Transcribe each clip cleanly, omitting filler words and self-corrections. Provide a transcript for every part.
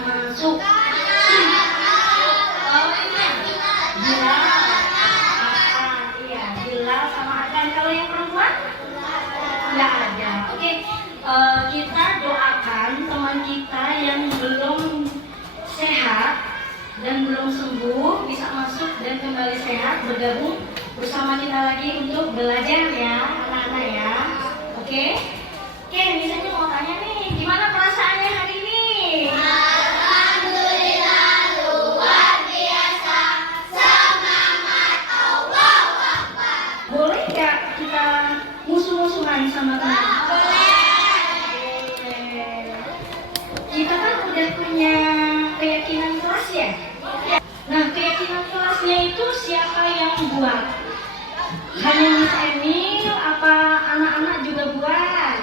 masuk. Oh iya, Bilal. Iya, Bilal sama Adan. Kalau yang perempuan? Nggak ada. Oke, kita doakan teman kita yang belum sehat dan belum sembuh bisa masuk dan kembali sehat, bergabung bersama kita lagi untuk belajar ya anak-anak ya. Oke, misalnya mau tanya nih, gimana perasaannya hari ini? Alhamdulillah luar biasa, semangat Allah Akbar. Boleh nggak kita musuh-musuhan sama teman? Boleh. Kita kan udah punya keyakinan kelas ya. Nah, keyakinan kelasnya itu siapa yang buat? Hanya Miss Emil apa anak-anak juga buat?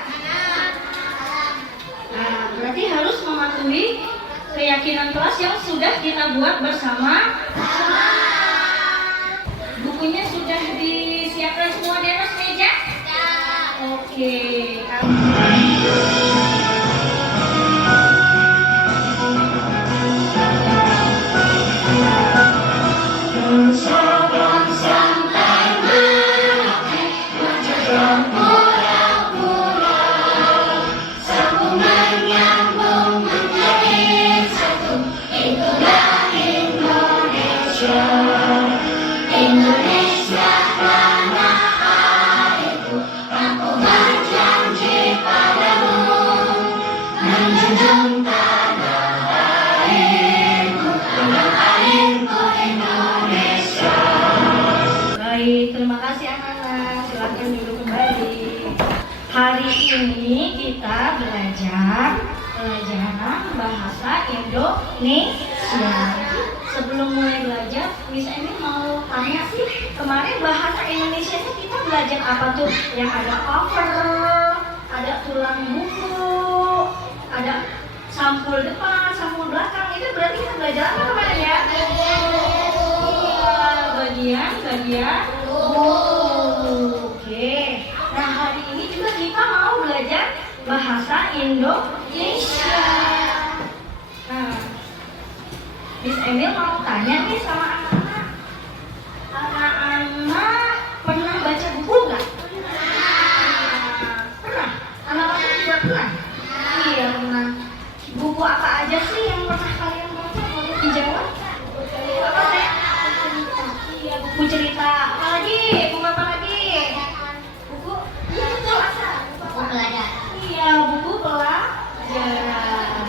Nah, berarti harus mematuhi keyakinan kelas yang sudah kita buat bersama. Bukunya sudah disiapkan semua di atas meja? Oke. Indonesia tanah airku, aku berjanji padamu menjunjung tanah airku, tanah airku Indonesia. Baik, terima kasih anak-anak. Silakan duduk kembali. Hari ini kita belajar pelajaran bahasa Indonesia. Sebelum mulai belajar, Miss Emi mau tanya sih, kemarin bahasa Indonesianya kita belajar apa tuh? Yang ada cover, ada tulang buku, ada sampul depan, sampul belakang. Itu berarti kita belajar apa kemarin ya? Iya, bagian buku. Oke. Nah, hari ini juga kita mau belajar bahasa Indonesia. Nah, Miss Emil mau tanya nih sama anak-anak. Anak-anak pernah baca buku nggak? Pernah. Anak-anak juga pernah? Iya, pernah. Buku apa aja sih yang pernah kalian baca? Boleh dijawab? Apa sih? Iya, buku cerita. Apa lagi? Buku apa lagi? Buku? Iya, betul. Buku pelajaran. Iya, buku pelajaran.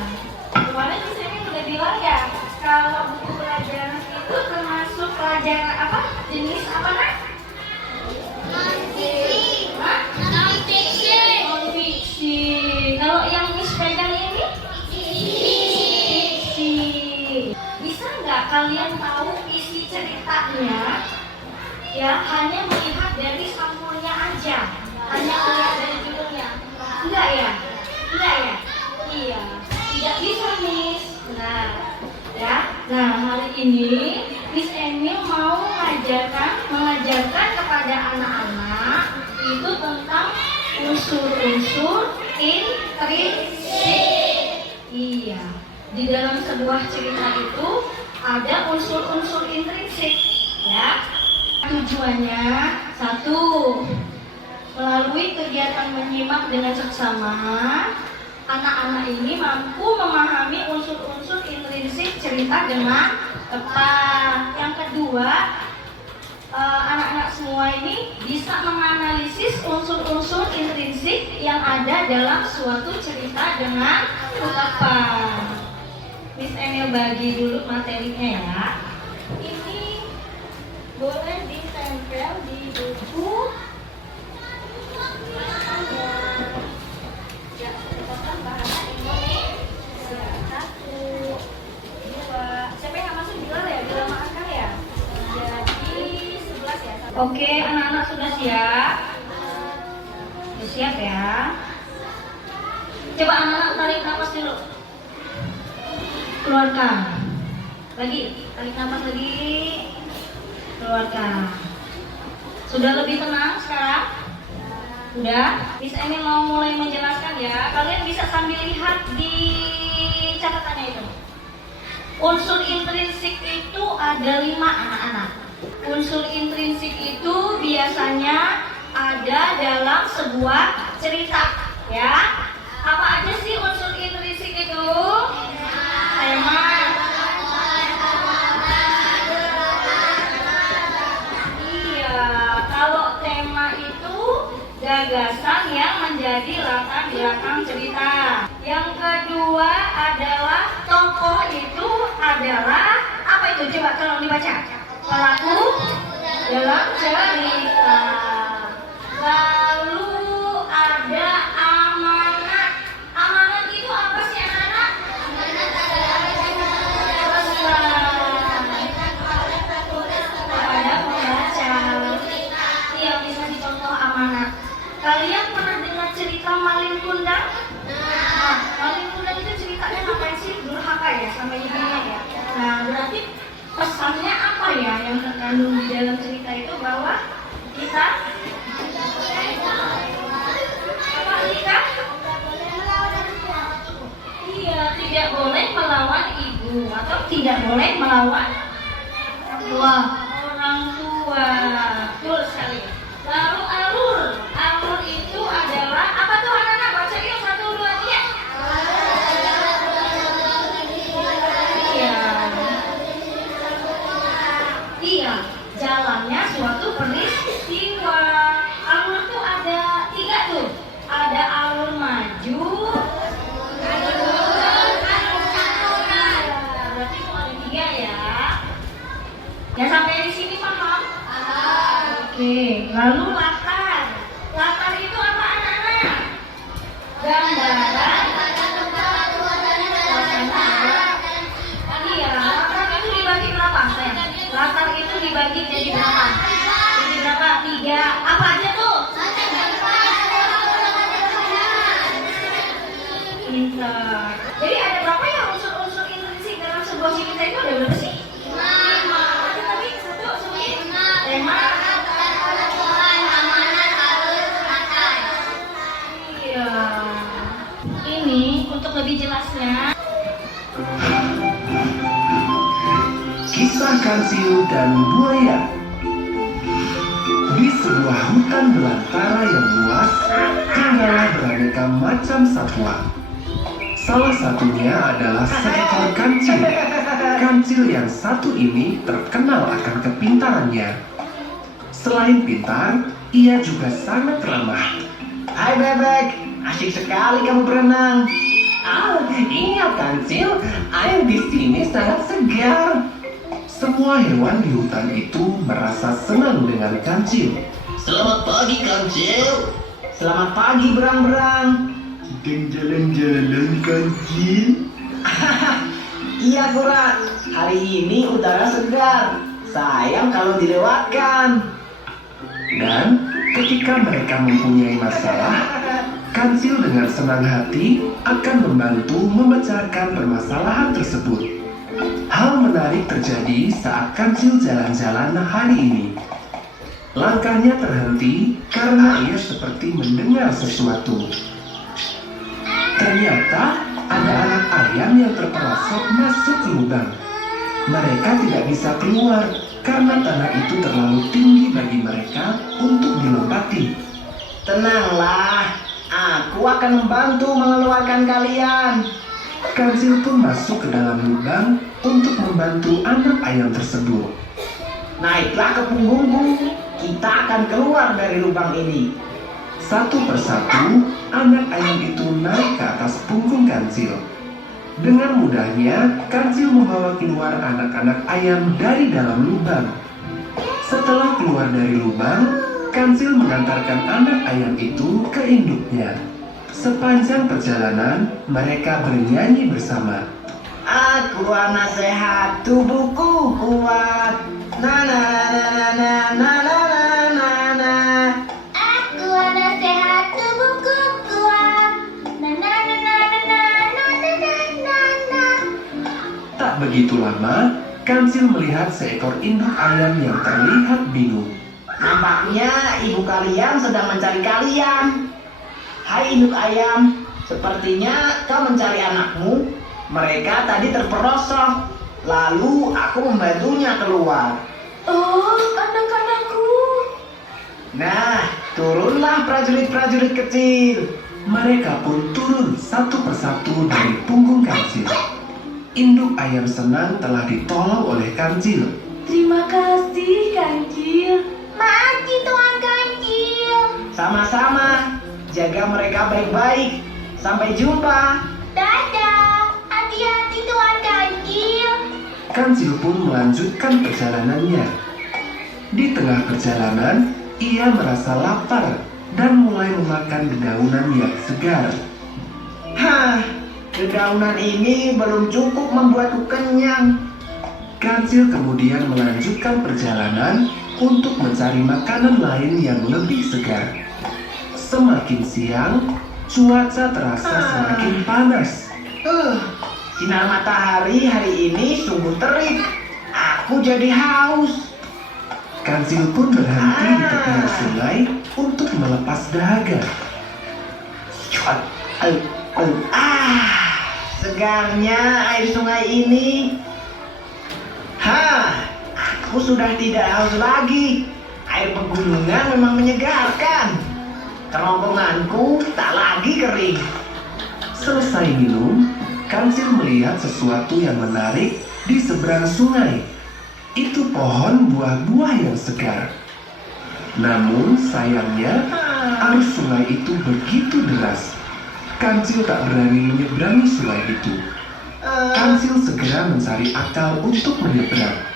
Kemarin Miss Emil udah bilang ya, kalau buku pelajaran itu termasuk pelajaran apa? Jenis apa nak? Non-fiksi. Hah? Non-fiksi. Non-fiksi. Kalau yang Miss pegang ini? Fiksi. Bisa nggak kalian tahu isi ceritanya? Ya, hanya melihat dari sampulnya aja. Hanya melihat dari judulnya. Enggak ya? Enggak ya? Iya. Tidak bisa, Miss. Nah, ya. Nah, hari ini Miss Emil mau mengajarkan kepada anak-anak itu tentang unsur-unsur intrinsik. Iya. Di dalam sebuah cerita itu ada unsur-unsur intrinsik, ya. Tujuannya satu, melalui kegiatan menyimak dengan seksama, anak-anak ini mampu memahami unsur-unsur intrinsik cerita dengan tepat. Yang kedua, anak-anak semua ini bisa menganalisis unsur-unsur intrinsik yang ada dalam suatu cerita dengan tepat. Miss Emil bagi dulu materinya ya. Ini boleh ditempel di buku. Ya, kita bahasa Indonesia. 1, 2. Siapa yang nggak masuk Bilal ya? Bilal Maakal ya? Jadi 11 ya. Oke, anak-anak sudah siap? Sudah siap ya? Coba anak-anak tarik nafas dulu. Keluarkan. Lagi, tarik nafas lagi. Keluarkan. Sudah lebih tenang sekarang? Sudah? Miss Emi mau mulai menjelaskan ya. Kalian bisa sambil lihat di catatannya itu. Unsur intrinsik itu ada 5 anak-anak. Unsur intrinsik itu biasanya ada dalam sebuah cerita, ya. Apa aja sih unsur intrinsik itu? Tema. Iya, kalau tema itu gagasan yang menjadi latar belakang cerita. Yang kedua adalah tokoh itu adalah apa itu? Coba tolong dibaca. Pelaku dalam cerita. Lalu ada amanat. Amanat itu apa sih anak-anak? Kepada pembaca. Iya, bisa dicontoh amanat. Kalian pernah dengar cerita Malin Kundang? Nah, Malin Kundang itu ceritanya ngapain sih? Durhaka ya sama ibunya ya. Nah, berarti pesannya apa ya yang terkandung di dalam cerita itu bahwa kita iya, tidak boleh melawan ibu atau tidak boleh melawan orang tua. Betul sekali. Lalu alur itu adalah apa tuh anak-anak? Baca yuk 1, 2, 3. Iya, jalannya suatu peristiwa. Alur tuh ada 3 tuh. Ada alur maju, berarti itu ada 3 ya. Ya sampai di sini paham? Oke, lalu latar. Latar itu apa anak-anak? Gambaran. Iya, latar itu dibagi berapa? Latar itu dibagi jadi berapa? Jadi berapa? 3. Apa aja tuh? Pintar. Jadi ada berapa ya unsur-unsur intrinsik dalam sebuah cerita itu? Ada berapa sih? 5. Ada tadi 1 semuanya? Tema. Iya. Ini untuk lebih jelasnya. Kisah Kancil dan Buaya. Di sebuah hutan belantara yang luas, tinggallah beraneka macam satwa. Salah satunya adalah seekor kancil. Kancil yang satu ini terkenal akan kepintarannya. Selain pintar, ia juga sangat ramah. Hai bebek, asik sekali kamu berenang. Iya Kancil, air di sini sangat segar. Semua hewan di hutan itu merasa senang dengan Kancil. Selamat pagi Kancil. Selamat pagi Berang-berang. Sedang jalan-jalan Kancil? Iya Kura, hari ini udara segar. Sayang kalau dilewatkan. Dan ketika mereka mempunyai masalah, Kancil dengan senang hati akan membantu memecahkan permasalahan tersebut. Hal menarik terjadi saat Kancil jalan-jalan hari ini. Langkahnya terhenti karena ia seperti mendengar sesuatu. Ternyata ada anak ayam yang terperosok masuk ke lubang. Mereka tidak bisa keluar karena tanah itu terlalu tinggi bagi mereka untuk dilompati. Tenanglah, aku akan membantu mengeluarkan kalian. Kancil pun masuk ke dalam lubang untuk membantu anak ayam tersebut. Naiklah ke punggungku, kita akan keluar dari lubang ini. Satu persatu, anak ayam itu naik ke atas punggung Kancil. Dengan mudahnya, Kancil membawa keluar anak-anak ayam dari dalam lubang. Setelah keluar dari lubang, Kancil mengantarkan anak ayam itu ke induknya. Sepanjang perjalanan, mereka bernyanyi bersama. Aku anak sehat, tubuhku kuat. Na na na na na na na na na. Aku anak sehat, tubuhku kuat. Na na na na na na na na na na. Tak begitu lama, Kancil melihat seekor induk ayam yang terlihat bingung. Nampaknya ibu kalian sedang mencari kalian. Hai induk ayam, sepertinya kau mencari anakmu. Mereka tadi terperosok. Lalu aku membantunya keluar. Oh, anak-anakku. Nah, turunlah prajurit-prajurit kecil. Mereka pun turun satu persatu dari punggung kancil. Induk ayam senang telah ditolong oleh kancil. Terima kasih, Kancil. Makasih Tuan Kancil. Sama-sama. Jaga mereka baik-baik. Sampai jumpa. Dadah. Hati-hati Tuan Kancil. Kancil pun melanjutkan perjalanannya. Di tengah perjalanan, ia merasa lapar dan mulai memakan dedaunan yang segar. Hah, dedaunan ini belum cukup membuatku kenyang. Kancil kemudian melanjutkan perjalanan untuk mencari makanan lain yang lebih segar. Semakin siang, cuaca terasa semakin panas. Sinar matahari hari ini sungguh terik. Aku jadi haus. Kancil pun berhenti di tepian sungai untuk melepas dahaga. Segarnya air sungai ini. Aku sudah tidak haus lagi. Air pegunungan memang menyegarkan. Kerongkonganku tak lagi kering. Selesai minum, Kancil melihat sesuatu yang menarik di seberang sungai. Itu pohon buah-buah yang segar. Namun sayangnya, arus sungai itu begitu deras. Kancil tak berani menyeberangi sungai itu. Kancil segera mencari akal untuk menyeberang.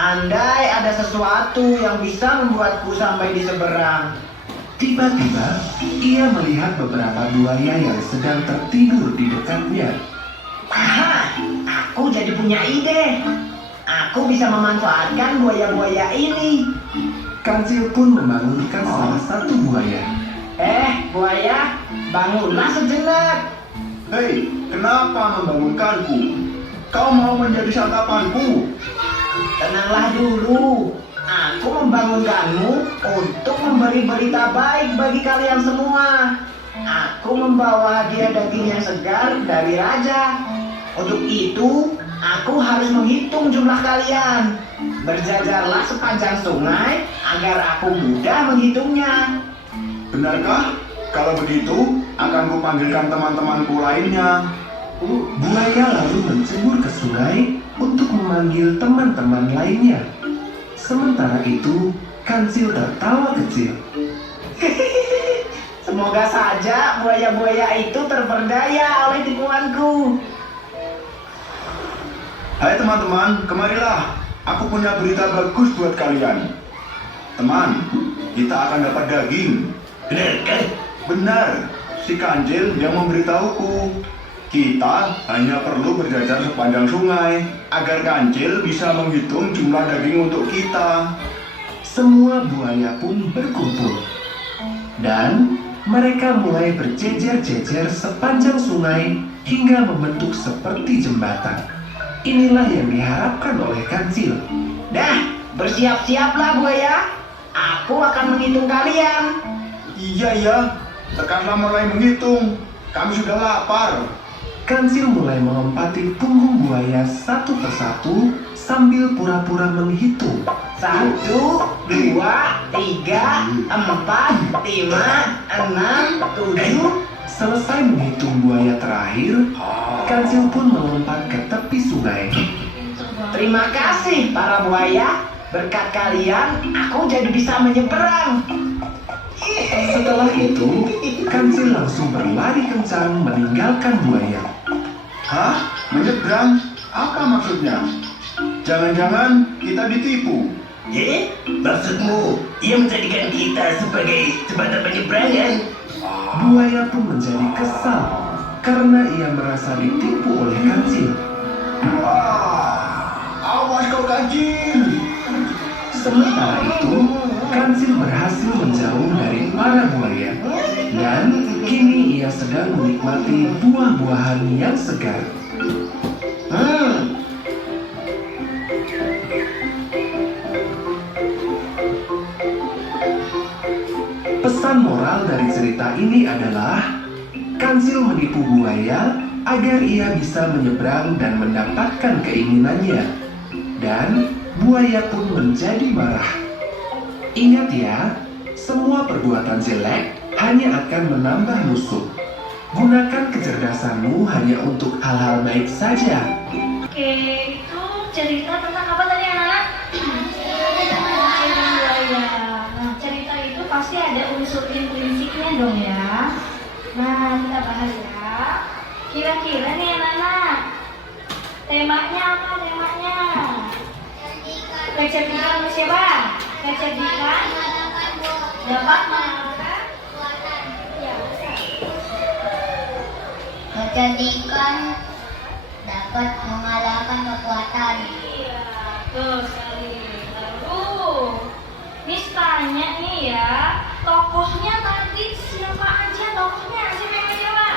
Andai ada sesuatu yang bisa membuatku sampai di seberang. Tiba-tiba, ia melihat beberapa buaya yang sedang tertidur di dekatnya. Aku jadi punya ide. Aku bisa memanfaatkan buaya-buaya ini. Kancil pun membangunkan salah satu buaya. Buaya, bangunlah sejenak. Hei, kenapa membangunkanku? Kau mau menjadi santapanku? Tenanglah dulu. Aku membangunkanmu untuk memberi berita baik bagi kalian semua. Aku membawa hadiah daging yang segar dari raja. Untuk itu, aku harus menghitung jumlah kalian. Berjajarlah sepanjang sungai agar aku mudah menghitungnya. Benarkah? Kalau begitu, akan kupanggilkan teman-temanku lainnya. Buaya lalu mencebur ke sungai untuk memanggil teman-teman lainnya. Sementara itu, Kancil tertawa kecil. Semoga saja buaya-buaya itu terperdaya oleh tipuanku. Hai teman-teman, kemarilah. Aku punya berita bagus buat kalian. Teman, kita akan dapat daging. Benarkah? Benar, si Kancil yang memberitahuku. Kita hanya perlu berjajar sepanjang sungai agar Kancil bisa menghitung jumlah daging untuk kita. Semua buaya pun berkumpul. Dan mereka mulai berjejer-jejer sepanjang sungai hingga membentuk seperti jembatan. Inilah yang diharapkan oleh Kancil. Dah, bersiap-siaplah buaya. Aku akan menghitung kalian. Iya, sekarang mulai menghitung. Kami sudah lapar. Kancil mulai melompati punggung buaya satu persatu sambil pura-pura menghitung. 1, 2, 3, 4, 5, 6, 7. Selesai menghitung buaya terakhir, Kancil pun melompat ke tepi sungai. Terima kasih para buaya. Berkat kalian, aku jadi bisa menyeberang. Setelah itu, Kancil langsung berlari kencang meninggalkan buaya. Hah? Menyeberang? Apa maksudnya? Jangan-jangan kita ditipu? Maksudmu, ia menjadikan kita sebagai jembatan penyeberangan? Buaya pun menjadi kesal karena ia merasa ditipu oleh Kancil. Awas kau Kancil! Sementara itu, Kancil berhasil menjauh dari para buaya dan kini ia sedang menikmati buah-buahan yang segar. Pesan moral dari cerita ini adalah Kancil menipu buaya agar ia bisa menyeberang dan mendapatkan keinginannya. Dan buaya pun menjadi marah. Ingat ya, semua perbuatan jelek hanya akan menambah musuh. Gunakan kecerdasanmu hanya untuk hal-hal baik saja. Oke, itu cerita tentang apa tadi anak? Cerita buaya. Nah, cerita itu pasti ada unsur intrinsiknya dong ya. Nah, kita bahas ya. Kira-kira nih anak-anak, temanya apa temanya? Kecerdikan siapa? Kecerdikan dapat mengalahkan. Ya, Kecerdikan dapat mengalahkan kekuatan. iya, betul sekali. Lalu, Miss tanya nih ya, tokohnya tadi siapa aja tokohnya? Siapa yang siapa?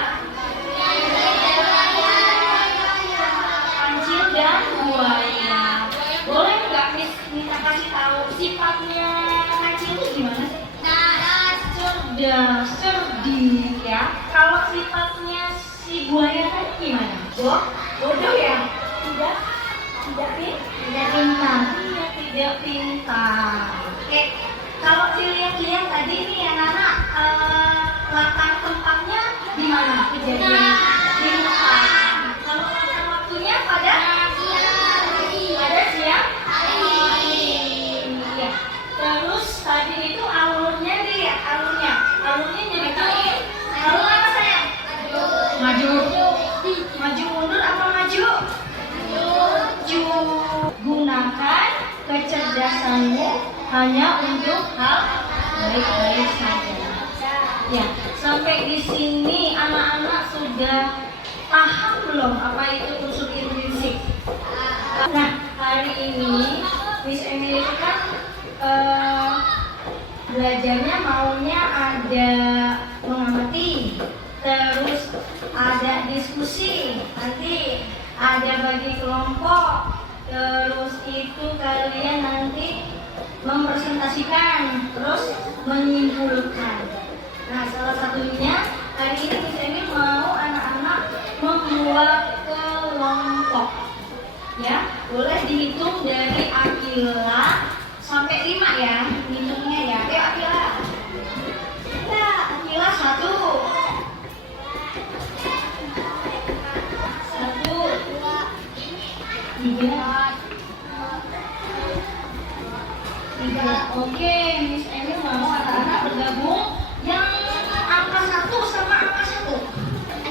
Kancil dan buaya. Boleh nggak Miss minta kasih tahu sifatnya kancil itu gimana sih? Cerdas, cerdik ya. Kalau sifatnya si buaya tadi gimana? Bodoh ya? Tidak pintar. Iya, tidak pintar. Oke, kalau dilihat-lihat tadi nih anak-anak, latar tempatnya di mana kejadian? Di hutan. Kalau latar waktunya pada siang hari. Iya. Terus tadi itu alurnya lihat alurnya nyeritain alur apa sayang? Maju mundur apa maju? Gunakan kecerdasanmu hanya untuk hal baik-baik saja. Ya, sampai di sini anak-anak sudah paham belum apa itu unsur intrinsik? Nah, hari ini Miss Emily itu kan belajarnya maunya ada mengamati, terus ada diskusi, nanti ada bagi kelompok, terus itu kalian nanti mempresentasikan, terus menyimpulkan. Nah, salah satunya hari ini Miss Emily mau anak-anak membuat kelompok. Ya, boleh dihitung dari Akila sampai 5 ya, hitungnya ya. Ayo Akila. Ya, Akila 1. 1, 2, 3. Oke, Miss Emil mau anak-anak bergabung yang angka 1 sama angka 1.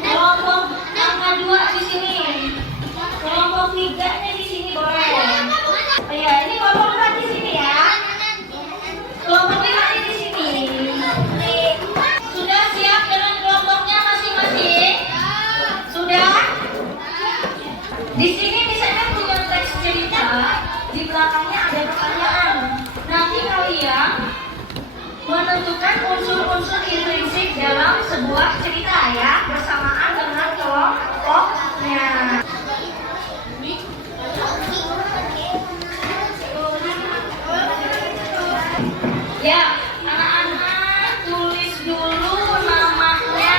Kelompok angka 2 di sini. Kelompok 3-nya di sini boleh. Ya, ini kelompok 4 di sini ya. Kelompok 5 di sini. Sudah siap dengan kelompoknya masing-masing? Sudah? Di sini misalnya punya teks cerita, di belakangnya ada pertanyaan. Nanti kalian menentukan unsur-unsur intrinsik dalam sebuah cerita ya, bersamaan dengan kelompoknya. Ya, anak-anak tulis dulu namanya,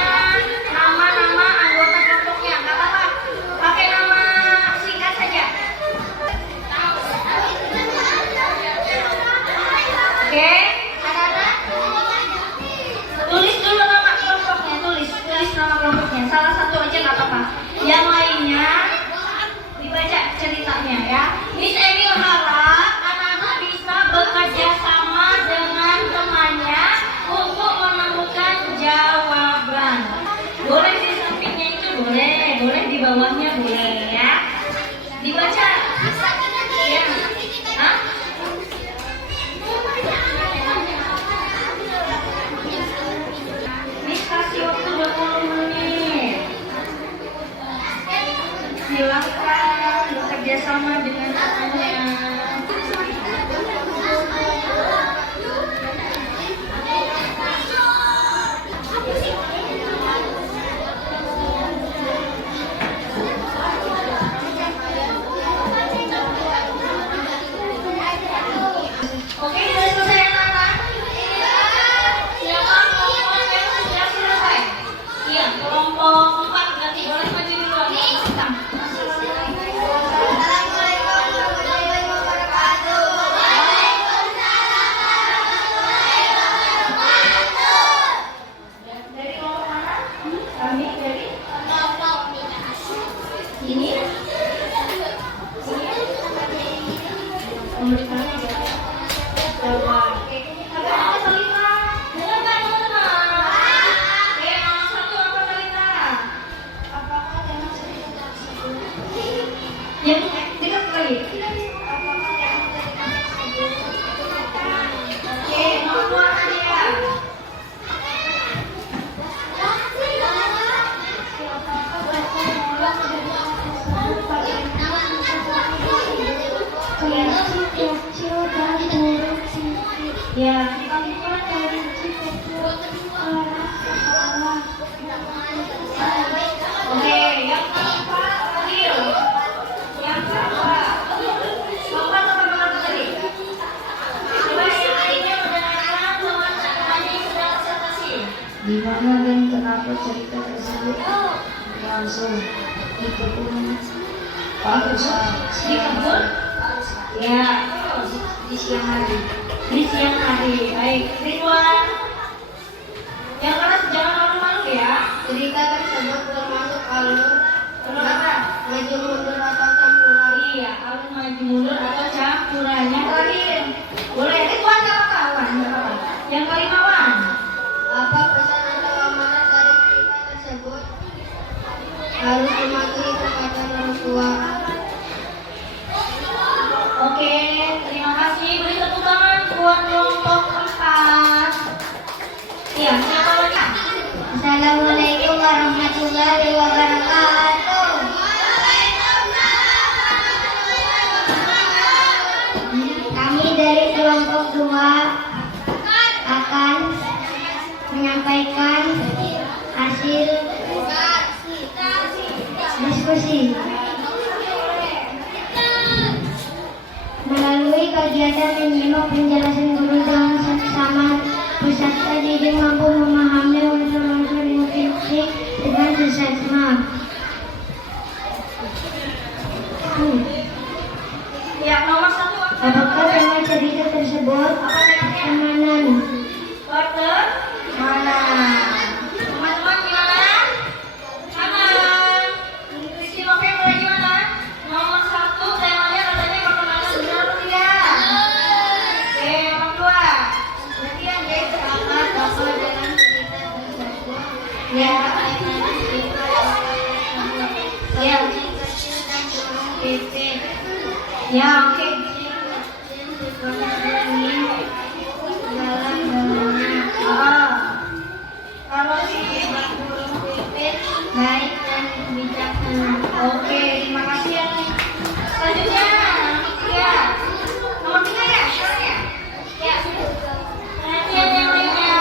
nama-nama anggota kelompoknya. Nggak apa-apa, pakai nama singkat saja. Oke, anak-anak tulis dulu nama kelompoknya, tulis nama kelompoknya. Salah satu aja nggak apa-apa. Yang lainnya dibaca ceritanya ya. Miss Emil harap anak-anak bisa bekerja sama dengan temannya untuk menemukan jawaban. Boleh di sampingnya itu boleh di bawahnya boleh ya. Dibaca. Ya. Hah? Miss kasih waktu 20 menit. Silakan bekerja sama dengan temannya. Oke, sudah selesai anak-anak? Siapa kelompok yang sudah selesai? Iya, kelompok 4 berarti boleh maju dulu. Ya, kita dari Cipete. Oke, yang keempat Adil. Yang keempat. Keempat apa tadi? Coba yang lainnya mendengarkan teman-teman sedang presentasi. Di mana dan kenapa cerita tersebut langsung di kebun? Di kebun? Ya, di siang hari. Di siang hari. Baik, Ridwan. Yang keras jangan malu-malu ya. Cerita tersebut termasuk alur Kenapa? maju mundur atau campuran. Iya, alur maju mundur atau campuran. Yang terakhir, boleh Ridwan kawan-kawan. Yang kelima Wan. Apa pesan atau amanat dari cerita tersebut? Harus mematuhi perkataan orang tua. Oke, terima kasih. Beri tepuk tangan buat kelompok 4. Iya, siapa lagi? Assalamualaikum warahmatullahi wabarakatuh. Kami dari kelompok 2 akan menyampaikan hasil diskusi. Melalui kegiatan menyimak penjelasan guru dengan seksama, peserta didik mampu memahami unsur-unsur instruksi dengan seksama. Ya, nomor 1. Apakah tema cerita tersebut? Pertemanan. Pertemanan. Teman-teman gimana? Aman. Isi November gimana? Nomor 1 temanya katanya pertemanan, benar atau tidak? Oke, nomor 2. Gantian guys. Apa tokoh dalam cerita tersebut? Ya. Ya. Titik. Ya, oke. Kalau si Baik dan bijaksana. oke, terima kasih ya. Selanjutnya, ya. Nomor 3 ya, sekarang ya. Ya. Perhatian yang lainnya.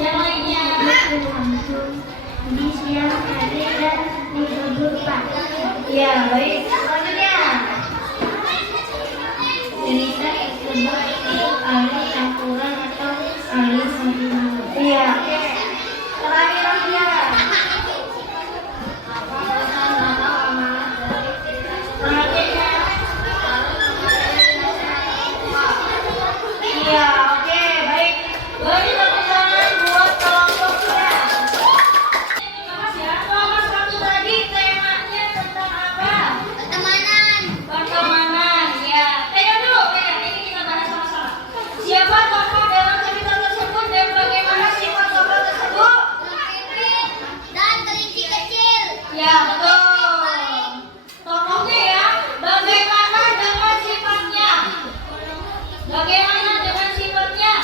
Yang lainnya. Langsung di siang hari dan di kebun Pak. Ya, baik. Selanjutnya. Cerita tersebut alur campuran atau alur sambungan. Iya, oke. Terakhir lagi ya. Apa pesan atau amanat dari cerita Perhatiannya. Iya, oke, baik. Beri tepuk tangan buat kelompok 3. Terima kasih ya. Nomor 1 tadi temanya tentang apa? pertemanan? Pertemanan. Ya, pegang dulu, pegang. Ini kita bahas sama-sama. Siapa tokoh dalam cerita tersebut dan bagaimana sifat tokoh tersebut? Dan kelinci kecil. Ya, betul. Tokohnya ya, bagaimana dengan sifatnya? Bagaimana dengan sifatnya?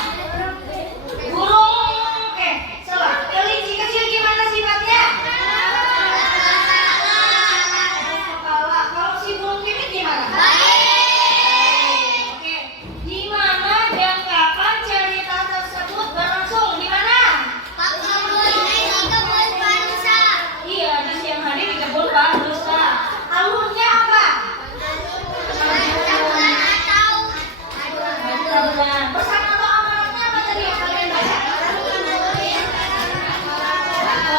Burung, salah. Kelinci kecil gimana sifatnya? Kalau si burung ini gimana? Oke. Di mana dan kapan cerita tersebut berlangsung? Di mana? Iya, di siang hari di kebun Pak Dusta. Alurnya apa? Benar. Pesan atau amanatnya apa tadi yang kalian baca?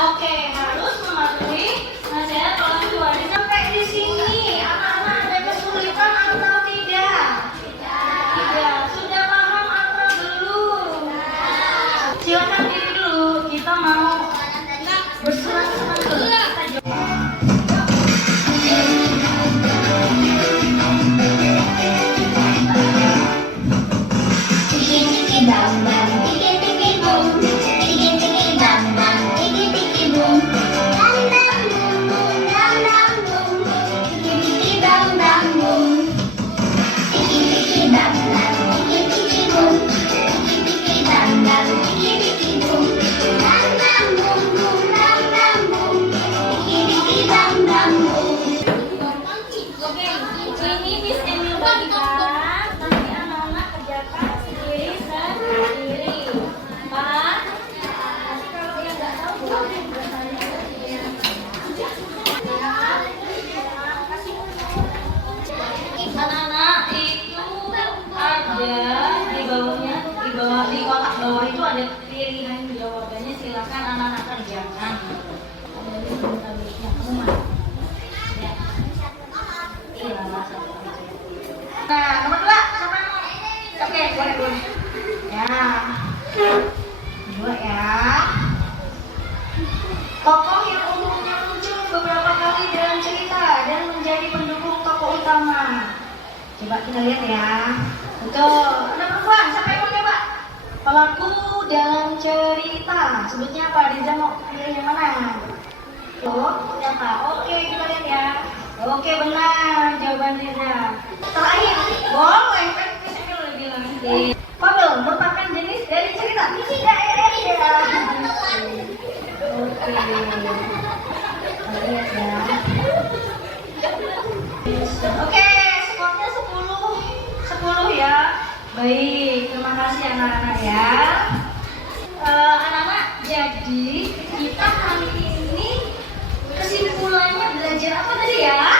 Oke, harus mematuhi nasihat orang tua. Sampai di sini, anak-anak ada kesulitan atau tidak? Tidak. Sudah paham atau belum? Silakan diri dulu. Kita mau bersenang-senang dulu. Kita ada di bawahnya, di kotak bawah itu ada pilihan jawabannya, silakan anak-anak kerjakan. Ada di tabelnya, kamu mana? Ya. Iya, satu aja. Nah, nomor 2, siapa yang mau? Oke, boleh. Ya. 2 ya. Tokoh yang umumnya muncul beberapa kali dalam cerita dan menjadi pendukung tokoh utama. Coba kita lihat ya. Betul. Ada perempuan, siapa yang mau coba? Pelaku dalam cerita. Sebutnya apa? Diza mau pilih yang mana? Oh, ternyata. Oke, kita lihat ya. Oke, benar jawaban Diza. Terakhir, boleh. Kan saya udah bilang. Fabel merupakan jenis dari cerita. Ya. Oke. Kita lihat ya. Oke, skornya 10 ya. Baik, terima kasih anak-anak ya. Anak-anak, jadi kita kali ini kesimpulannya belajar apa tadi ya?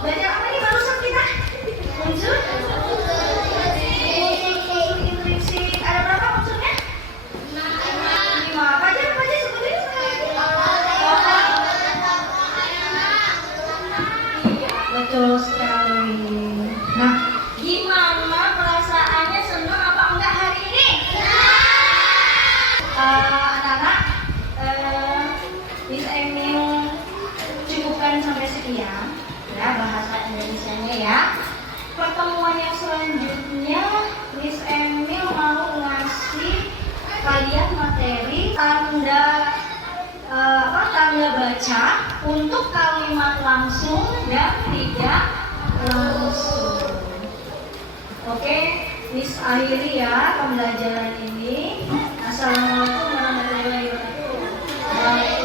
Belajar apa nih barusan kita? Unsur intrinsik. Ada berapa unsurnya? 5. Apa aja sebutin? Betul sekali. Nah, gimana perasaannya, senang apa enggak hari ini? Anak-anak, Miss Emil cukupkan sampai sekian ya bahasa Indonesianya ya. Pertemuan yang selanjutnya Miss Emil mau ngasih kalian materi tanda baca untuk kalimat langsung dan tidak langsung. Oke, Miss akhiri ya pembelajaran ini. Assalamualaikum warahmatullahi wabarakatuh.